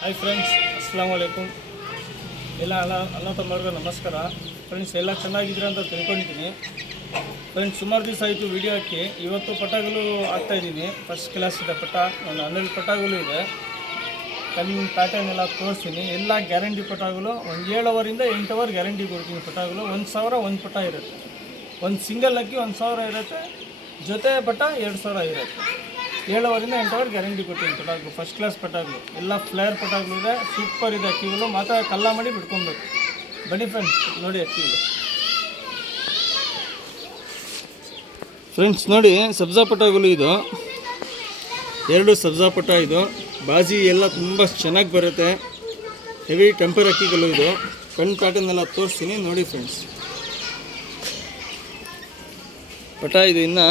Hi friends, ಅಸ್ಸಲಾಮು ಅಲೈಕುಮ್. ಎಲ್ಲ ಅಲ್ಲ ತಮ್ಮವ್ರಿಗೆ ನಮಸ್ಕಾರ. ಫ್ರೆಂಡ್ಸ್, ಎಲ್ಲ ಚೆನ್ನಾಗಿದ್ರೆ ಅಂತ ತಿಳ್ಕೊಂಡಿದ್ದೀನಿ. ಫ್ರೆಂಡ್ಸ್, ಸುಮಾರು ದಿವಸ ಆಯಿತು ವೀಡಿಯೋ ಹಾಕಿ. ಇವತ್ತು ಪಟಾಗಳು ಹಾಕ್ತಾಯಿದ್ದೀನಿ. ಫಸ್ಟ್ ಕ್ಲಾಸ್ ಇದೆ ಪಟ, ಒಂದು 12 ಪಟಾಗಳು ಇದೆ. ಕಲ್ಲಿನ ಪ್ಯಾಟರ್ನ್ ಎಲ್ಲ ತೋರಿಸ್ತೀನಿ. ಎಲ್ಲ ಗ್ಯಾರಂಟಿ ಪಟಾಗಳು. ಒಂದು 7 ಅವರಿಂದ 8 ಅವರ್ ಗ್ಯಾರಂಟಿ ಕೊಡ್ತೀನಿ. ಪಟಾಗಳು 1000 ಒಂದು ಪಟ ಇರುತ್ತೆ. ಒಂದು ಸಿಂಗಲ್ ಅಕ್ಕಿ 1000 ಇರುತ್ತೆ, ಜೊತೆ ಪಟ 2000 ಇರುತ್ತೆ. 7 ಅವರಿಂದ 8 ಅವರ್ ಗ್ಯಾರಂಟಿ ಕೊಡ್ತೀನಿ. ಪಟಾಕು ಫಸ್ಟ್ ಕ್ಲಾಸ್ ಪಟಾಗಳು, ಎಲ್ಲ ಫ್ಲೇರ್ ಪಟಾಗಳು ಇದೆ. ಸೂಪರ್ ಇದೆ. ಅಕ್ಕಿಗಳು ಮಾತ್ರ ಕಲ್ಲ ಮಾಡಿ ಬಿಟ್ಕೊಬೇಕು. ಬನ್ನಿ ಫ್ರೆಂಡ್ಸ್, ನೋಡಿ ಅಕ್ಕಿಗಳು. ಫ್ರೆಂಡ್ಸ್ ನೋಡಿ, ಸಬ್ಜಾ ಪಟಾಗಳು ಇದು 2 ಸಬ್ಜಾ ಪಟ. ಇದು ಬಾಜಿ ಎಲ್ಲ ತುಂಬ ಚೆನ್ನಾಗಿ ಬರುತ್ತೆ. ಹೆವಿ ಟೆಂಪರ್ ಅಕ್ಕಿಗಳು ಇದು. ಕಣ್ಣು ಪ್ಯಾಟರ್ನ್ ಎಲ್ಲ ತೋರಿಸ್ತೀನಿ ನೋಡಿ ಫ್ರೆಂಡ್ಸ್. ಪಟ ಇದು ಇನ್ನು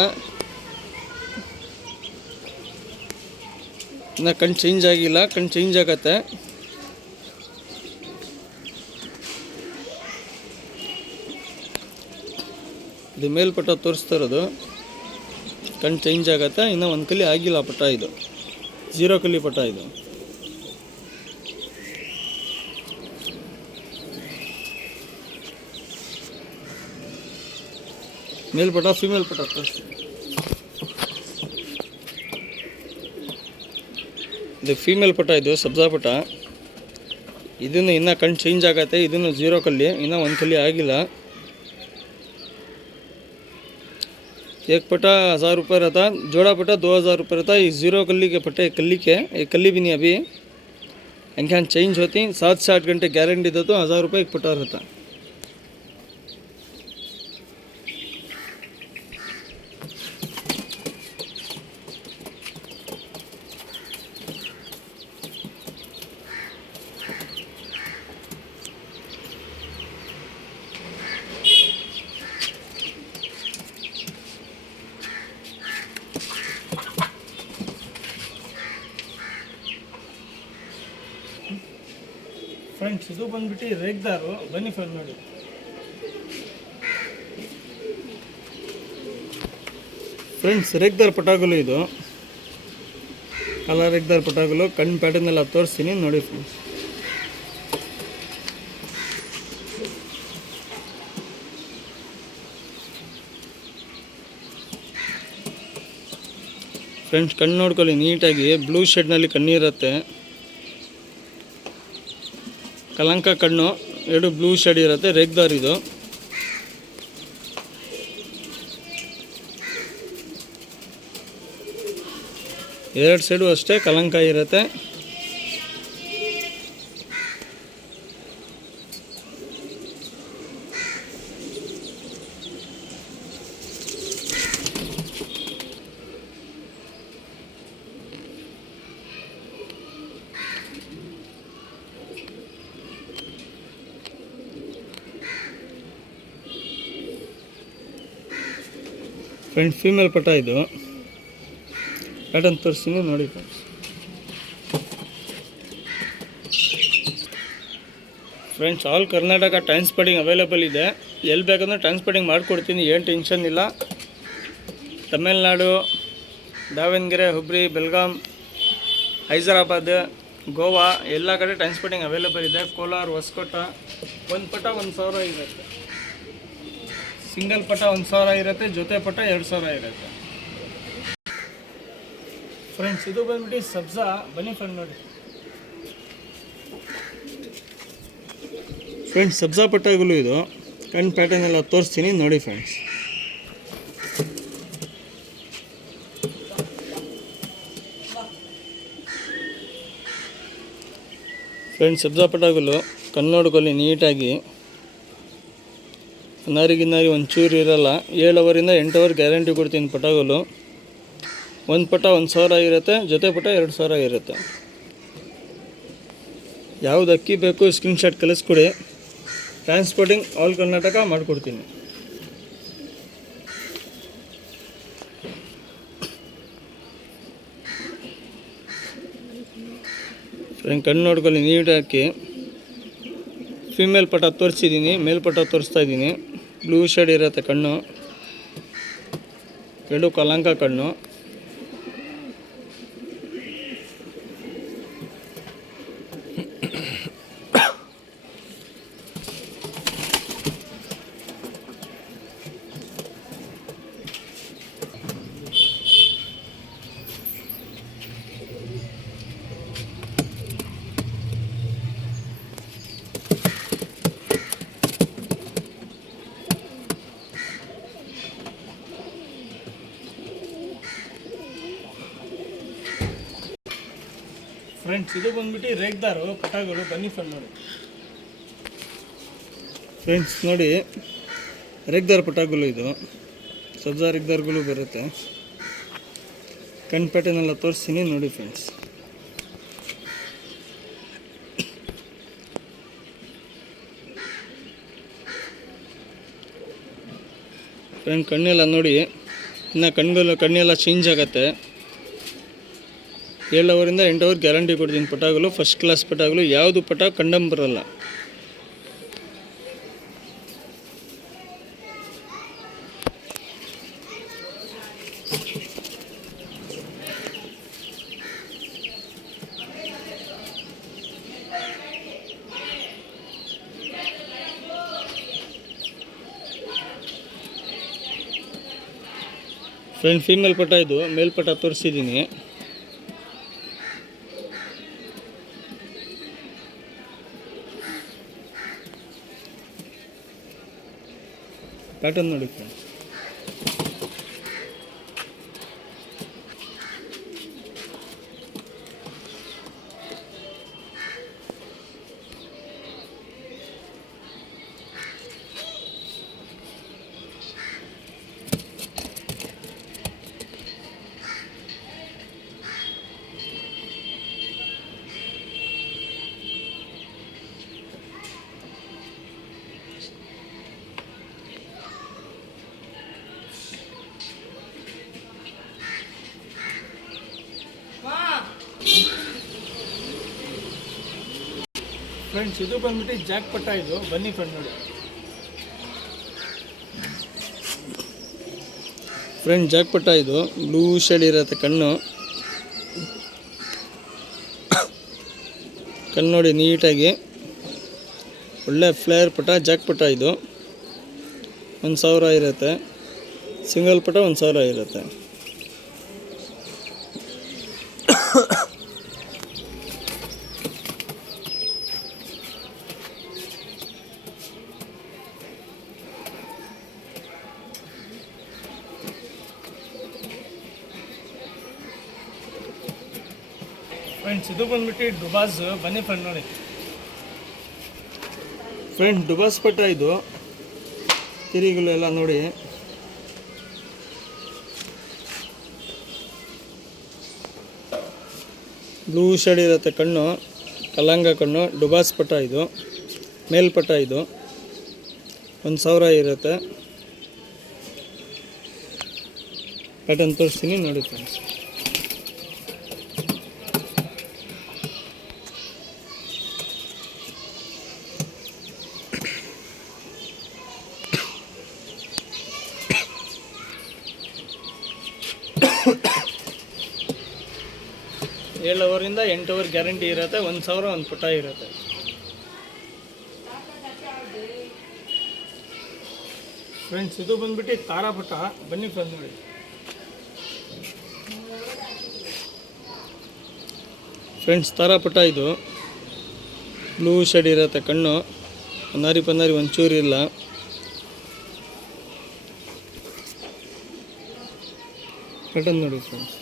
ಕಣ್ಣು ಚೇಂಜ್ ಆಗಿಲ್ಲ. ಕಣ್ಣು ಚೇಂಜ್ ಆಗತ್ತೆ. ಇದು ಮೇಲ್ಪಟ ತೋರಿಸ್ತಾ ಇರೋದು. ಕಣ್ಣು ಚೇಂಜ್ ಆಗತ್ತೆ. ಇನ್ನೂ ಒಂದು ಕಲಿ ಆಗಿಲ್ಲ ಪಟ. ಇದು 0 ಕಲಿ ಪಟ. ಇದು ಮೇಲ್ಪಟ, ಫಿಮೇಲ್ ಪಟ ತೋರಿಸ್ತೀನಿ. ಇದು ಫೀಮೇಲ್ ಪಟ. ಇದು ಸಬ್ಜಾ ಪಟ. ಇದನ್ನು ಇನ್ನೂ ಕಣ್ಣು ಚೇಂಜ್ ಆಗತ್ತೆ. ಇದನ್ನು 0 ಕಲ್ಲಿ, ಇನ್ನೂ 1 ಕಲಿ ಆಗಿಲ್ಲ. एक पटा 1000 रुपये रहता, जोड़ा पटा 2000 रुपये रहता. ये 0 कली के पटे कली के, एक कली भी नहीं अभी अंक चेंज होती. 7 से 8 घंटे गारंटी दे तो 1000 रुपये एक पटा रहता. ಫ್ರೆಂಡ್ಸ್, ಇದು ಬಂದ್ಬಿಟ್ಟು ರೇಗ್ದಾರು. ಬನ್ನಿ ಫ್ರೆಂಡ್ ನೋಡಿ. ಫ್ರೆಂಡ್ಸ್, ರೇಗ್ದಾರ್ ಪಟಾಗಳು ಇದು. ಕಲರ್ ರೇಗ್ದಾರ್ ಪಟಾಗಳು. ಕಣ್ಣು ಪ್ಯಾಟರ್ನ್ ಎಲ್ಲ ತೋರಿಸ್ತೀನಿ ನೋಡಿ ಫ್ರೆಂಡ್ಸ್. ಫ್ರೆಂಡ್ಸ್, ಕಣ್ಣು ನೋಡ್ಕೊಳ್ಳಿ ನೀಟಾಗಿ. ಬ್ಲೂ ಶೇಡ್ನಲ್ಲಿ ಕಣ್ಣಿರುತ್ತೆ. ಕಲಂಕ ಕಣ್ಣು 2 ಬ್ಲೂ ಶೇಡ್ ಇರುತ್ತೆ. ರೇಗ್ದಾರ್ ಇದು. ಎರಡು ಸೈಡು ಅಷ್ಟೇ ಕಲಂಕ ಇರುತ್ತೆ. ಫ್ರೆಂಡ್ಸ್, ಫೀಮೇಲ್ ಪಟ. ಇದು ಪ್ಯಾಟರ್ನ್ ತೋರಿಸ್ತೀನಿ ನೋಡಿ friends. Friends, all Karnataka transporting available ಇದೆ. ಎಲ್ಲಿ ಬೇಕಂದ್ರೆ ಟ್ರಾನ್ಸ್ಪೋರ್ಟಿಂಗ್ ಮಾಡಿಕೊಡ್ತೀನಿ. ಏನು ಟೆನ್ಷನ್ ಇಲ್ಲ. ತಮಿಳ್ನಾಡು, ದಾವಣಗೆರೆ, ಹುಬ್ಳಿ, ಬೆಲ್ಗಾಂ, ಹೈದರಾಬಾದ್, ಗೋವಾ ಎಲ್ಲ ಕಡೆ ಟ್ರಾನ್ಸ್ಪೋರ್ಟಿಂಗ್ ಅವೈಲೇಬಲ್ ಇದೆ. ಕೋಲಾರ, ಹೊಸಕೋಟ. ಒಂದು ಪಟ 1000 ಇರುತ್ತೆ. ಸಿಂಗಲ್ ಪಟ 1000 ಇರುತ್ತೆ, ಜೊತೆ ಪಟ 2000 ಇರುತ್ತೆ. ಫ್ರೆಂಡ್ಸ್, ಇದು ಬಂದ್ಬಿಟ್ಟು ಸಬ್ಜಾ. ಬನ್ನಿ ಫ್ರೆಂಡ್ ನೋಡಿ. ಫ್ರೆಂಡ್ಸ್, ಸಬ್ಜಾ ಪಟಗಳು ಇದು. ಕಣ್ಣು ಪ್ಯಾಟರ್ನ್ ಎಲ್ಲ ತೋರಿಸ್ತೀನಿ ನೋಡಿ ಫ್ರೆಂಡ್ಸ್. ಫ್ರೆಂಡ್ಸ್, ಸಬ್ಜಾ ಪಟಗಳು ಕಣ್ಣು ನೋಡ್ಕೊಳ್ಳಿ ನೀಟಾಗಿ. ನಾರಿಗಿನ್ನಾರಿ ಒಂಚೂರು ಇರಲ್ಲ. 7 ಅವರಿಂದ 8 ಅವರ್ ಗ್ಯಾರಂಟಿ ಕೊಡ್ತೀನಿ ಪಟಗಳು. ಒಂದು ಪಟ 1000 ಇರುತ್ತೆ, ಜೊತೆ ಪಟ 2000 ಇರುತ್ತೆ. ಯಾವ್ದು ಅಕ್ಕಿ ಬೇಕು ಸ್ಕ್ರೀನ್ಶಾಟ್ ಕಳಿಸ್ಕೊಡಿ. ಟ್ರಾನ್ಸ್ಪೋರ್ಟಿಂಗ್ ಆಲ್ ಕರ್ನಾಟಕ ಮಾಡಿಕೊಡ್ತೀನಿ. ಫ್ರೆಂಡ್, ಕಣ್ಣು ನೋಡ್ಕೊಳ್ಳಿ ನೀಟಾಗಿ. ಫೀಮೇಲ್ ಪಟ ತೋರಿಸಿದ್ದೀನಿ, ಮೇಲ್ಪಟ ತೋರಿಸ್ತಾ ಇದ್ದೀನಿ. ಬ್ಲೂ ಶೇಡ್ ಇರುತ್ತೆ ಕಣ್ಣು. 2 ಕಲಂಕ ಕಣ್ಣು. ಫ್ರೆಂಡ್ಸ್ ಇದು ಬಂದ್ಬಿಟ್ಟು ರೇಗ್ದಾರು ಪಟಾಗಳು, ಬನ್ನಿ ಫ್ರೆಂಡ್ ನೋಡಿ. ಫ್ರೆಂಡ್ಸ್ ನೋಡಿ, ರೇಗ್ದಾರ್ ಪಟಾಗಳು ಇದು, ಸಬ್ಜಾ ರೇಗ್ದಾರ್ಗಳು ಬರುತ್ತೆ. ಕಣ್ ಪ್ಯಾಟರ್ನೆಲ್ಲ ತೋರಿಸ್ತೀನಿ ನೋಡಿ ಫ್ರೆಂಡ್ಸ್. ಫ್ರೆಂಡ್ ಕಣ್ಣೆಲ್ಲ ನೋಡಿ, ಇನ್ನು ಕಣ್ಣೆಲ್ಲ ಚೇಂಜ್ ಆಗುತ್ತೆ. 7 ಅವರಿಂದ 8 ಅವರ್ ಗ್ಯಾರಂಟಿ ಕೊಡ್ತೀನಿ. ಪಟಾಗಳು ಫಸ್ಟ್ ಕ್ಲಾಸ್ ಪಟಾಗಳು, ಯಾವುದು ಪಟ ಕಂಡಮ್ ಬರಲ್ಲ. ಫ್ರೆಂಡ್ ಫೀಮೇಲ್ ಪಟ ಇದು, ಮೇಲ್ ಪಟ ತೋರಿಸಿದ್ದೀನಿ. ಪ್ಯಾಟರ್ನ್ ನೋಡಿ ಫ್ರೆಂಡ್. ಫ್ರೆಂಡ್ಸ್ ಇದು ಬಂದ್ಬಿಟ್ಟು ಜಾಕ್ ಪಟ ಇದು, ಬನ್ನಿ ಫ್ರೆಂಡ್ ನೋಡಿ. ಫ್ರೆಂಡ್ ಜಾಕ್ ಪಟ ಇದು, ಬ್ಲೂ ಶೇಡ್ ಇರುತ್ತೆ ಕಣ್ಣು ನೋಡಿ ನೀಟಾಗಿ, ಒಳ್ಳೆ ಫ್ಲೇರ್ ಪಟ. ಜಾಕ್ ಪಟ ಇದು 1000 ಇರುತ್ತೆ, ಸಿಂಗಲ್ ಪಟ 1000 ಇರುತ್ತೆ. ಫ್ರೆಂಡ್ಸ್ ಇದು ಬಂದ್ಬಿಟ್ಟು ಡುಬಾಸ್, ಬನ್ನಿ ಫ್ರೆಂಡ್ ನೋಡಿ. ಫ್ರೆಂಡ್ ಡುಬಾಸ್ ಪಟ ಇದು, ತಿರಿಗಳು ಎಲ್ಲ ನೋಡಿ. ಬ್ಲೂ ಶೇಡ್ ಇರುತ್ತೆ ಕಣ್ಣು, ಕಲ್ಲಂಗ ಕಣ್ಣು. ಡುಬಾಸ್ ಪಟ ಇದು, ಮೇಲ್ಪಟ ಇದು 1000 ಇರುತ್ತೆ. ಪ್ಯಾಟರ್ನ್ ತೋರಿಸ್ತೀನಿ ನೋಡಿ ಫ್ರೆಂಡ್ಸ್. ಏಳು ಅವರಿಂದ 8 ಅವರ್ ಗ್ಯಾರಂಟಿ ಇರುತ್ತೆ. 1000 ಒಂದು ಪುಟ ಇರುತ್ತೆ. ಫ್ರೆಂಡ್ಸ್ ಇದು ಬಂದ್ಬಿಟ್ಟು ತಾರಾ ಪುಟ, ಬನ್ನಿ ಫ್ರೆಂಡ್ ನೋಡಿ. ಫ್ರೆಂಡ್ಸ್ ತಾರಾ ಪುಟ ಇದು, ಬ್ಲೂ ಶೇಡ್ ಇರುತ್ತೆ ಕಣ್ಣು, ಪನ್ನಾರಿ ಒಂಚೂರು ಇಲ್ಲ. ಪ್ಯಾಟರ್ನ್ ನೋಡಿ ಫ್ರೆಂಡ್ಸ್.